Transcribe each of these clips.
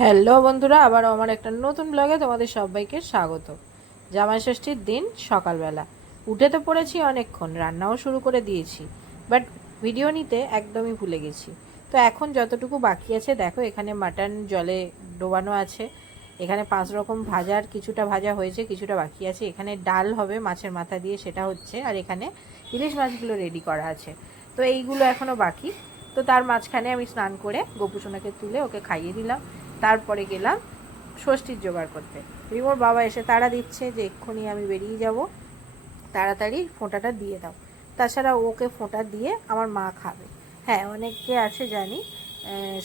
Hello বন্ধুরা, আবারও আমার একটা নতুন ব্লগে তোমাদের সবাইকে স্বাগত। জামাই ষষ্ঠীর দিন সকালবেলা উঠে তো পড়েছি, অনেকক্ষণ রান্নাও শুরু করে দিয়েছি, বাট ভিডিও নিতে একদমই ভুলে গেছি। তো এখন যতটুকু বাকি আছে দেখো, এখানে মাটন জলে ডোবানো আছে, এখানে 5 রকম ভাজার কিছুটা ভাজা হয়েছে, কিছুটা বাকি আছে, এখানে ডাল হবে মাছের মাথা দিয়ে, সেটা হচ্ছে, আর এখানে ইলিশ মাছগুলো রেডি করা আছে। তো এইগুলো এখনও বাকি। তো তার মাঝখানে আমি স্নান করে গোপুসোনাকে তুলে ওকে খাইয়ে দিলাম। তারপরে গেলাম ষষ্ঠীর জোগাড় করতে। রিমোর বাবা এসে তাড়া দিচ্ছে যে এক্ষুনি আমি বেরিয়ে যাব, তাড়াতাড়ি ফোঁটাটা দিয়ে দাও। তাছাড়া ওকে ফোঁটা দিয়ে আমার মা খাবে। হ্যাঁ, অনেকে আছে জানি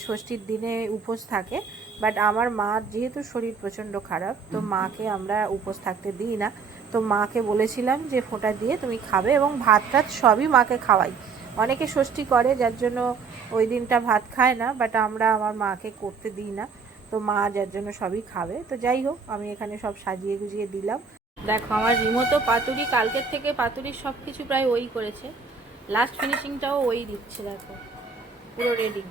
ষষ্ঠীর দিনে উপোস থাকে, বাট আমার মার যেহেতু শরীর প্রচণ্ড খারাপ, তো মাকে আমরা উপোস থাকতে দিই না। তো মাকে বলেছিলাম যে ফোঁটা দিয়ে তুমি খাবে, এবং ভাত টাত সবই মাকে খাওয়াই। অনেকে ষষ্ঠী করে যার জন্য ওই দিনটা ভাত খায় না, বাট আমরা আমার মাকে করতে দিই না। তো মা যার জন্য সবই খাবে। তো যাই হোক, আমি এখানে সব সাজিয়ে গুজিয়ে দিলাম। দেখো আমার রিমোতো পাতুরি, কালকের থেকে পাতুরির সব কিছু প্রায় ওই করেছে, লাস্ট ফিনিশিংটাও ওই দিচ্ছে। দেখো পুরো রেডি।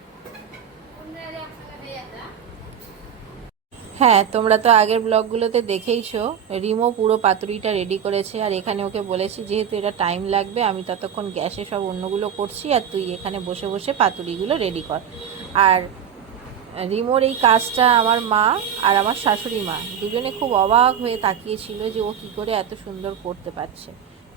হ্যাঁ, তোমরা তো আগের ব্লগগুলোতে দেখেইছো, রিমো পুরো পাতুরিটা রেডি করেছে। আর এখানে ওকে বলেছি যেহেতু এটা টাইম লাগবে, আমি ততক্ষণ গ্যাসে সব অন্যগুলো করছি, আর তুই এখানে বসে বসে পাতুরিগুলো রেডি কর। আর রিমোর এই কাজটা আমার মা আর আমার শাশুড়ি মা দুজনে খুব অবাক হয়ে তাকিয়েছিল যে ও কী করে এত সুন্দর করতে পারছে।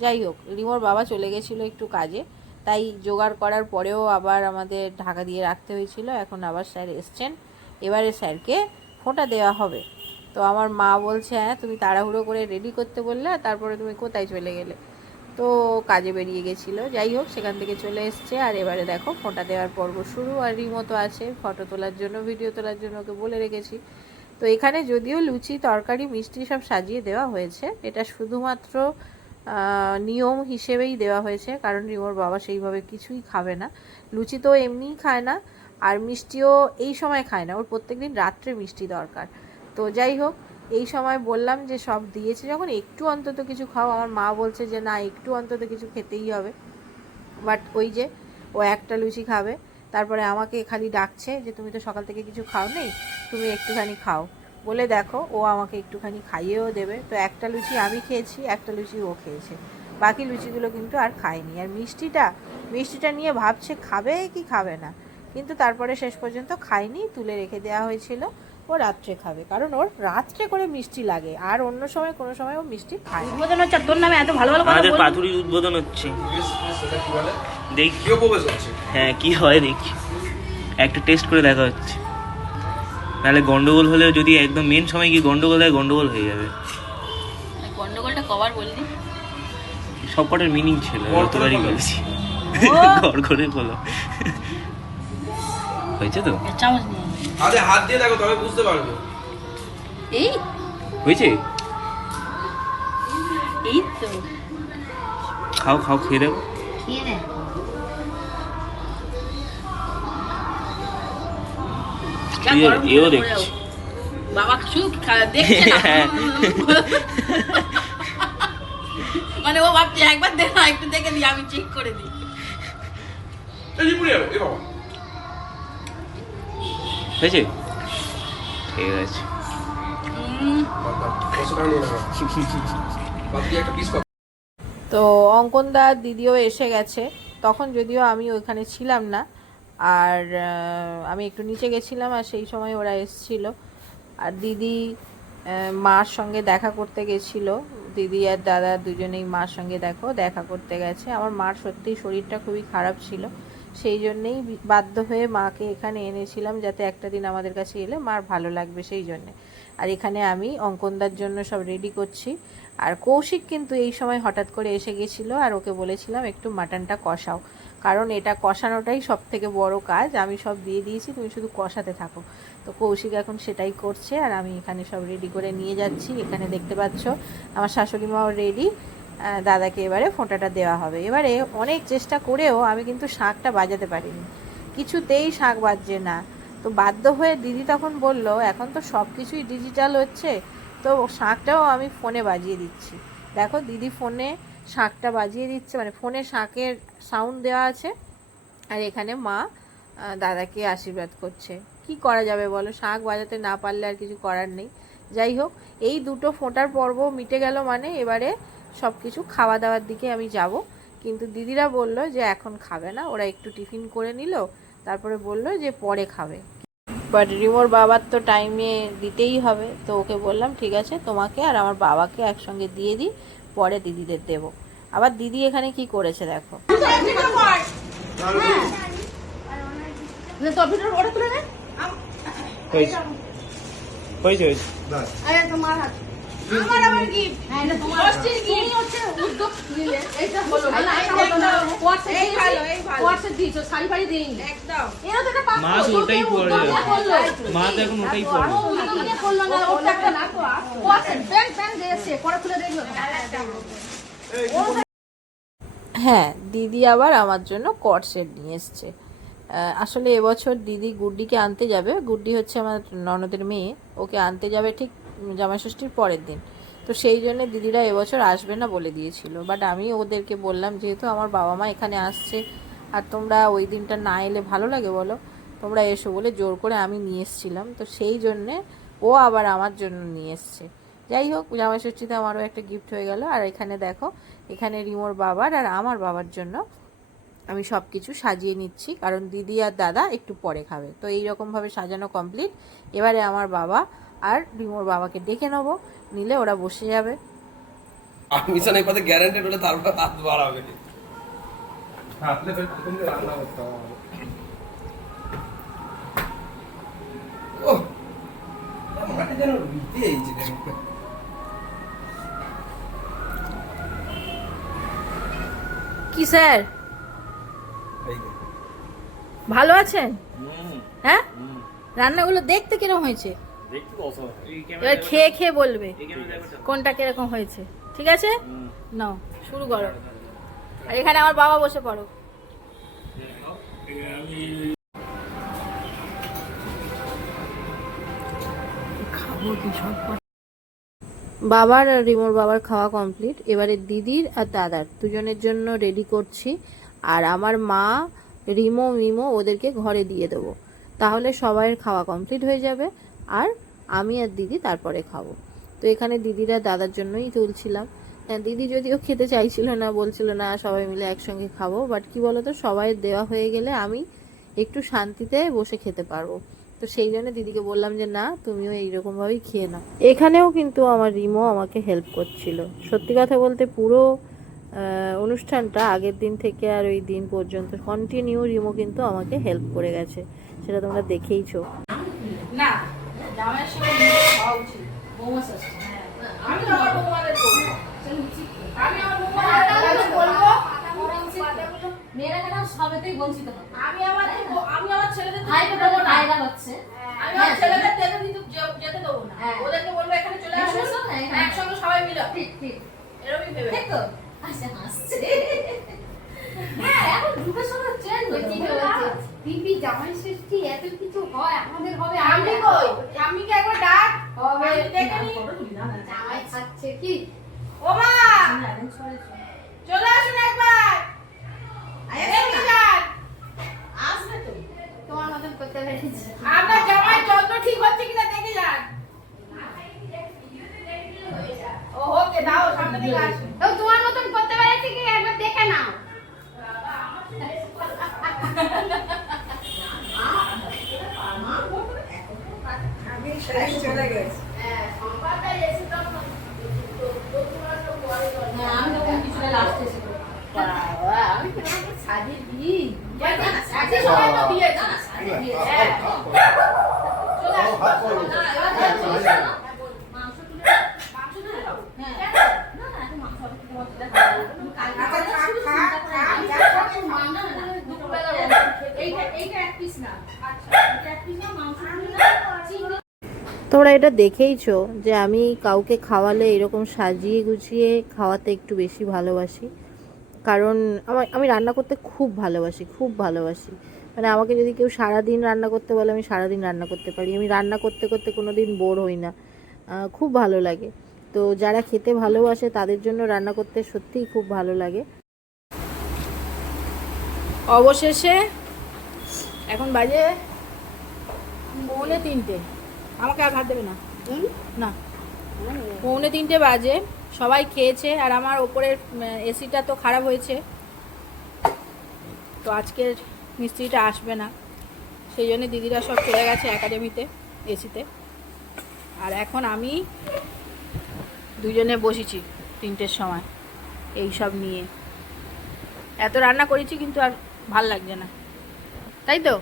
যাই হোক, রিমোর বাবা চলে গেছিলো একটু কাজে, তাই জোগাড় করার পরেও আবার আমাদের ঢাকা দিয়ে রাখতে হয়েছিল। এখন আবার স্যার এসছেন, এবারে স্যারকে ফোঁটা দেওয়া হবে। তো আমার মা বলছে, হ্যাঁ তুমি তাড়াহুড়ো করে রেডি করতে বললে, তারপরে তুমি কোথায় চলে গেলে? তো কাজে বেরিয়ে গেছিলো। যাই হোক, সেখান থেকে চলে এসছে, আর এবারে দেখো ফোঁটা দেওয়ার পর্ব শুরু। আর রিমো তো আছে ফটো তোলার জন্য, ভিডিও তোলার জন্য, ওকে বলে রেখেছি। তো এখানে যদিও লুচি তরকারি মিষ্টি সব সাজিয়ে দেওয়া হয়েছে, এটা শুধুমাত্র নিয়ম হিসেবেই দেওয়া হয়েছে, কারণ রিমোর বাবা সেইভাবে কিছুই খাবে না। লুচি তো এমনিই খায় না, আর মিষ্টিও এই সময় খায় না, ওর প্রত্যেকদিন রাত্রে মিষ্টি দরকার। তো যাই হোক, এই সময় বললাম যে সব দিয়েছে যখন একটু অন্তত কিছু খাও। আমার মা বলছে যে না, একটু অন্তত কিছু খেতেই হবে। বাট ওই যে ও একটা লুচি খাবে, তারপরে আমাকে খালি ডাকছে যে তুমি তো সকাল থেকে কিছু খাও নেই, তুমি একটুখানি খাও বলে দেখো ও আমাকে একটুখানি খাইয়েও দেবে। তো একটা লুচি আমি খেয়েছি, একটা লুচি ও খেয়েছে, বাকি লুচিগুলো কিন্তু আর খায়নি। আর মিষ্টিটা নিয়ে ভাবছে খাবে কি খাবে না, কিন্তু তারপরে শেষ পর্যন্ত খায়নি, তুলে রেখে দেওয়া হয়েছিল। ও রাত্রে খাবে, কারণ ওর রাত্রে করে মিষ্টি লাগে, আর অন্য সময় কোনো সময় ও মিষ্টি খায়। উদ্বোধন হচ্ছে তোর নামে, এত ভালো ভালো কথা আমাদের বলছিস। পাতুরির উদ্বোধন হচ্ছে, দেখি হ্যাঁ কি হয়, দেখি একটা টেস্ট করে দেখা হচ্ছে। নাহলে গন্ডগোল হলেও, যদি একদম মেন সময় কি গন্ডগোল হয়, গন্ডগোল হয়ে যাবে। গন্ডগোলটা কবার বললি? সব কটার মিনিং ছিল, যতবারই বলছি ঘর করে বলো। হয়েছে তো? চামচ নিয়ে আরে হাত দিয়ে দেখো তবে বুঝতে পারবে। এই হয়েছে, এই তো খাও খাও, খেয়ে দেবো। খেয়ে নে। এও দেখছি বাবা শুধু দেখছে না, মানে ও ভাবছে একবার দে না, একটু দেখে দিই, আমি চেক করে দিই। এই পুড়ে যাবে এ বাবা। হয়েছে, ঠিক আছে। তো অঙ্কনদা দিদিও এসে গেছে, তখন যদিও আমি ওইখানে ছিলাম না, আর আমি একটু নিচে গেছিলাম, আর সেই সময় ওরা এসছিল। আর দিদি মার সঙ্গে দেখা করতে গেছিলো, দিদি আর দাদা দুজনেই মার সঙ্গে দেখা করতে গেছে। আমার মার সত্যিই শরীরটা খুবই খারাপ ছিল, সেই জন্যেই বাধ্য হয়ে মাকে এখানে এনেছিলাম, যাতে একটা দিন আমাদের কাছে এলে মার ভালো লাগবে সেই জন্যে। আর এখানে আমি অঙ্কনদার জন্য সব রেডি করছি। আর কৌশিক কিন্তু এই সময় হঠাৎ করে এসে গেছিলো, আর ওকে বলেছিলাম একটু মাটনটা কষাও, কারণ এটা কষানোটাই সব থেকে বড় কাজ। আমি সব দিয়ে দিয়েছি, তুমি শুধু কষাতে থাকো। তো কৌশিক এখন সেটাই করছে, আর আমি এখানে সব রেডি করে নিয়ে যাচ্ছি। এখানে দেখতে পাচ্ছ আমার শাশুড়ি মাও রেডি, দাদাকে এবারে ফোঁটাটা দেওয়া হবে। এবারে অনেক চেষ্টা করেও আমি কিন্তু শাঁখটা বাজাতে পারিনি, কিছুতেই শাঁখ বাজছে না। তো বাধ্য হয়ে দিদি তখন বলল এখন তো সব কিছুই ডিজিটাল হচ্ছে, তো শাঁখটাও আমি ফোনে বাজিয়ে দিচ্ছি। দেখো দিদি ফোনে শাঁখটা বাজিয়ে দিচ্ছে, মানে ফোনে শাঁখের সাউন্ড দেওয়া আছে, আর এখানে মা দাদাকে আশীর্বাদ করছে। কি করা যাবে বলো, শাঁখ বাজাতে না পারলে আর কিছু করার নেই। যাই হোক, এই দুটো ফোঁটার পর্ব মিটে গেল, মানে এবারে সব কিছু খাওয়া দাওয়ার দিকে আমি যাব। কিন্তু দিদিরা বলল যে এখন খাবে না, ওরা একটু টিফিন করে নিল, তারপরে বলল যে পরে খাবে। বাট রিমোর বাবার তো টাইমে দিতেই হবে, তো ওকে বললাম ঠিক আছে তোমাকে আর আমার বাবাকে একসঙ্গে দিয়ে দিই, পরে দিদিদের দেব। আবার দিদি এখানে কি করেছে দেখো। হ্যাঁ, দিদি আবার আমার জন্য কট সেট নিয়ে এসছে। আসলে এবছর দিদি গুড্ডিকে আনতে যাবে, গুড্ডি হচ্ছে আমার ননদের মেয়ে, ওকে আনতে যাবে ঠিক জামাই ষষ্ঠীর পরের দিন। তো সেই জন্য দিদিরা এবছর আসবে না বলে দিয়েছিল। বাট আমি ওদেরকে বললাম যেহেতু আমার বাবা মা এখানে আসছে আর তোমরা ওই দিনটা না এলে ভালো লাগে বলো, তোমরা এসো বলে জোর করে আমি নিয়ে এসেছিলাম। তো সেই জন্যে ও আবার আমার জন্য নিয়ে এসছে। যাই হোক, জামাই ষষ্ঠীতে আমারও একটা গিফট হয়ে গেল। আর এখানে দেখো, এখানে রিমোর বাবার আর আমার বাবার জন্য আমি সব কিছু সাজিয়ে নিচ্ছি, কারণ দিদি আর দাদা একটু পরে খাবে। তো এইরকমভাবে সাজানো কমপ্লিট। এবারে আমার বাবা আর রিমোর বাবাকে ডেকে নেবো, নিলে ওরা বসে যাবে। মিশন এই পথে গ্যারান্টেড হলে তারপর হাত বাড়াবে। হাতলে প্রথম দিয়ে রান্না করতে হবে। ও আমাকে যেন রুটি এইছে। কি স্যার, ভালো আছেন? হ্যাঁ, রান্নাগুলো দেখতে কিরকম হয়েছে এবার খেয়ে খেয়ে বলবে কোনটা কিরকম হয়েছে। ঠিক আছে, নাও শুরু করো। আর এখানে আমার বাবা বসে পড়ো। খাবো কি সব। বাবার আর রিমোর বাবার খাওয়া কমপ্লিট। এবারে দিদির আর দাদার দুজনের জন্য রেডি করছি। আর আমার মা, রিমো, মিমো ওদেরকে ঘরে দিয়ে দেবো, তাহলে সবাইয়ের খাওয়া কমপ্লিট হয়ে যাবে। আর আমি আর দিদি তারপরে খাবো। তো এখানে দিদিরা দাদার জন্যই তুলছিলাম। দিদি যদিও খেতে চাইছিল না, বলছিল না সবাই মিলে একসঙ্গে খাবো। বাট কি বলতো, সবাই দেওয়া হয়ে গেলে আমি একটু শান্তিতে বসে খেতে পারবো। তো সেই জন্য দিদিকে বললাম যে না, তুমিও এইরকমভাবেই খেয়ে নাও। এখানেও কিন্তু আমার রিমো আমাকে হেল্প করছিল। সত্যি কথা বলতে পুরো অনুষ্ঠানটা আগের দিন থেকে আর ওই দিন পর্যন্ত কন্টিনিউ রিমো কিন্তু আমাকে হেল্প করে গেছে, সেটা তোমরা দেখেইছো। না, জামাইয়ের সঙ্গে খাওয়া উচিত। বৌমা ষষ্ঠী, আমি তো আমার বৌমাদের বলবো, আমি আমার বৌমাদের বলবো, মেয়েরা কেন সবেতেই বঞ্চিত হয়। আমি আমার ছেলেদের দেবো না, হচ্ছে আমি আমার ছেলেদের যেতে দেবো না, ওদেরকে বলবো এখানে চলে আসো, একসঙ্গে সবাই মিলে। ঠিক ঠিক, এরকমই ভেবে ঠিক তো। আচ্ছা, হাসছে। হ্যাঁ, এখন যুগের সঙ্গে চেঞ্জ হচ্ছে। দিদি জামাই ষষ্ঠী এত কিছু হয়, আমাদের হবে। আমি কই, আমি কি একবার ডাক হবে দেখেনি? জামাই খাচ্ছে কি? ও মা, চলে আসুন একবার। আসবে তো, তোমার মতন করতে পেরেছি। আপনার জামাই যত ঠিক হচ্ছে কিনা দেখে যান। ও ওকে দাও, সামনে দিকে আসুন। তো তোমার মতন করতে পেরেছি কি একবার দেখে নাও। আমি চলে গেছি। হ্যাঁ, সংবাদটা এসে তখন আমি তো কিছুটা লাস্টে এসে বাবা, আমি তো সাজিয়ে দিই। সাজিয়ে সবাই তো দিয়ে না, সাজিয়ে দিয়ে। হ্যাঁ, চলে আসো না, এবার মাংস তুলে দাও। হ্যাঁ, না না, একটু মাংস তুলে দাও। এইটা এক পিস না। আচ্ছা, এটা এক পিস না, মাংস তুলে দাও। তোমরা এটা দেখেইছো যে আমি কাউকে খাওয়ালে এরকম সাজিয়ে গুছিয়ে খাওয়াতে একটু বেশি ভালোবাসি। কারণ আমি রান্না করতে খুব ভালোবাসি। মানে আমাকে যদি কেউ সারাদিন রান্না করতে বলে, আমি সারাদিন রান্না করতে পারি। আমি রান্না করতে করতে কোনো দিন বোর হই না, খুব ভালো লাগে। তো যারা খেতে ভালোবাসে তাদের জন্য রান্না করতে সত্যিই খুব ভালো লাগে। অবশেষে এখন বাজে 3:45 আমাকে আর ভাত দেবে না না 3:45 বাজে, সবাই খেয়েছে আর আমার ওপরের এসিটা তো খারাপ হয়েছে, তো আজকের মিস্ত্রিটা আসবে না, সেই জন্য দিদিরা সব চলে গেছে একাডেমিতে এসিতে। আর এখন আমি দুজনে বসেছি 3টের সময় এই সব নিয়ে, এত রান্না করেছি কিন্তু আর ভাল লাগছে না, তাই তো?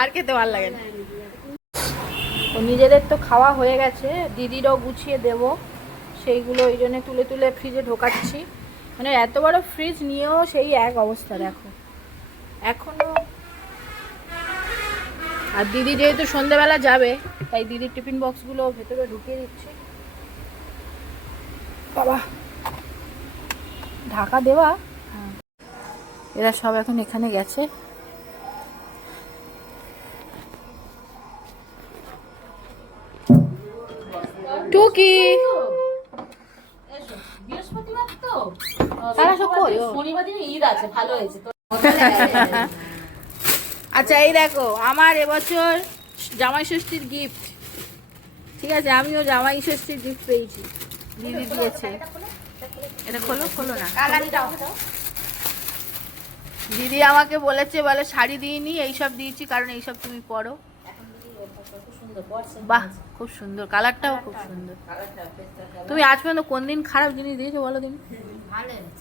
আর খেতে ভাল লাগে না। ও নিজেদের তো খাওয়া হয়ে গেছে, দিদিরও গুছিয়ে দেব, সেইগুলো ওই জন্য তুলে তুলে ফ্রিজে ঢোকাচ্ছি। মানে এত বড় ফ্রিজ নিয়েও সেই এক অবস্থা দেখো এখনো। আর দিদি যেহেতু সন্ধ্যেবেলা যাবে তাই দিদির টিফিন বক্সগুলো ভেতরে ঢুকিয়ে দিচ্ছি। বাবা ঢাকা দেওয়া, হ্যাঁ এরা সব এখন এখানে গেছে। টুকি বৃহস্পতিবার তো তারা সব কই? শনিবার দিনে ঈদ আছে, ভালো হয়েছে তো। আচ্ছা এই দেখো আমার এবছর জামাই ষষ্ঠীর গিফট, ঠিক আছে? আমিও জামাই ষষ্ঠীর গিফট পেয়েছি, দিদি দিয়েছে। এটা খোলো, খোলো না। দিদি আমাকে বলেছে, বলে শাড়ি দিইনি, এইসব দিয়েছি কারণ এইসব তুমি পরো। বাহ খুব সুন্দর, কালারটাও খুব সুন্দর। তুমি আজ পর্যন্ত কোন দিন খারাপ জিনিস দিয়েছো বলো দিন?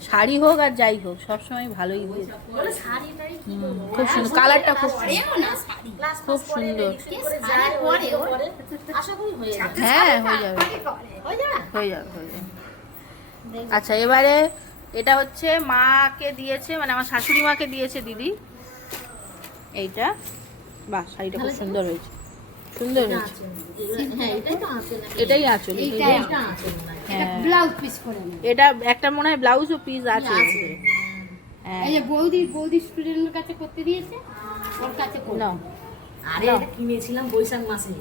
শাড়ি হোক আর যাই হোক সবসময় ভালোই দিয়েছো। খুব সুন্দর, কালারটা খুব খুব সুন্দর। হ্যাঁ হয়ে যাবে, হয়ে যাবে, হয়ে যাবে। আচ্ছা এবারে এটা হচ্ছে মাকে দিয়েছে, মানে আমার শাশুড়ি মাকে দিয়েছে দিদি এইটা। বাহ শাড়িটা খুব সুন্দর হয়েছে, সুন্দর হয়েছে। এটাই আঁচল, হ্যাঁ ব্লাউজ পিস করে নেব। এটা একটা মনে হয় ব্লাউজ ও পিস আছে। হ্যাঁ এই যে বৌদি স্টুডেন্টের কাছে করতে দিয়েছে, ওর কাছে করব। না আরে এটা কিনেছিলাম বৈশাখ মাসে,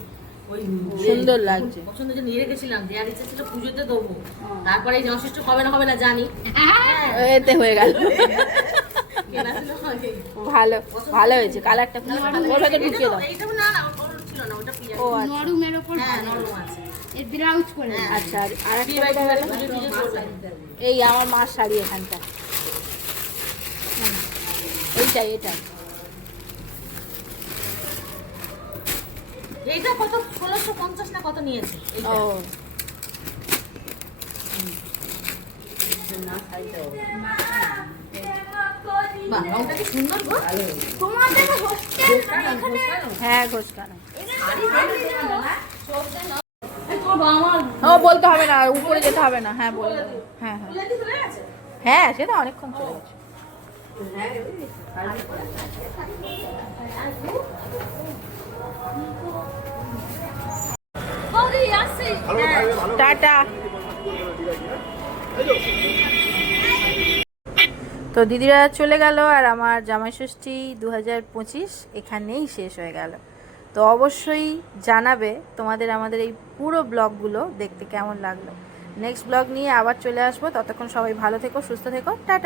ওই সুন্দর লাগছে। পছন্দ যে নিয়ে রেখেছিলাম, দেওয়ার ইচ্ছা ছিল পুজোতে দেবো, তারপরে এই জনশিষ্ট হবে না হবে না জানি, এতে হয়ে গেল। কেনা ছিল আগে। ভালো ভালো হয়েছে, কালারটা খুব সুন্দর। ওর ভেতর ঢুকিয়ে দাও। এইটা না না ওর ছিল না, ওটা পিয়া। ও আচ্ছা নরমের উপর হ্যাঁ নরম আছে। এর ব্লাউজ করে নেব। আচ্ছা আর একটা বিয়ে কোথায় বাড়ি গেল? পুজো টুজো করবে। এই আমার মার শাড়ি এখানটা, এইটাই এটাই। এইটা কত 1650 না কত নিয়েছে এইটা? ও বাহ রংটা কি সুন্দর গো। তোমাদের হোস্টেল এখানে হ্যাঁ ঘোষকানা। এই তোমার বাবা মা ও বলতে হবে না, উপরে যেতে হবে না। হ্যাঁ বলে দেবো। হ্যাঁ হ্যাঁ ফুলের চলে গেছে? হ্যাঁ সেটা অনেকক্ষণ চলে গেছে। বৌদি আসছি। টাটা। তো দিদিরা চলে গেল আর আমার জামাই ষষ্ঠী 2025 এখানেই শেষ হয়ে গেল। তো অবশ্যই জানাবে তোমাদের আমাদের এই পুরো ব্লগগুলো দেখতে কেমন লাগলো। নেক্সট ব্লগ নিয়ে আবার চলে আসবো, ততক্ষণ সবাই ভালো থেকো, সুস্থ থেকো, টাটা।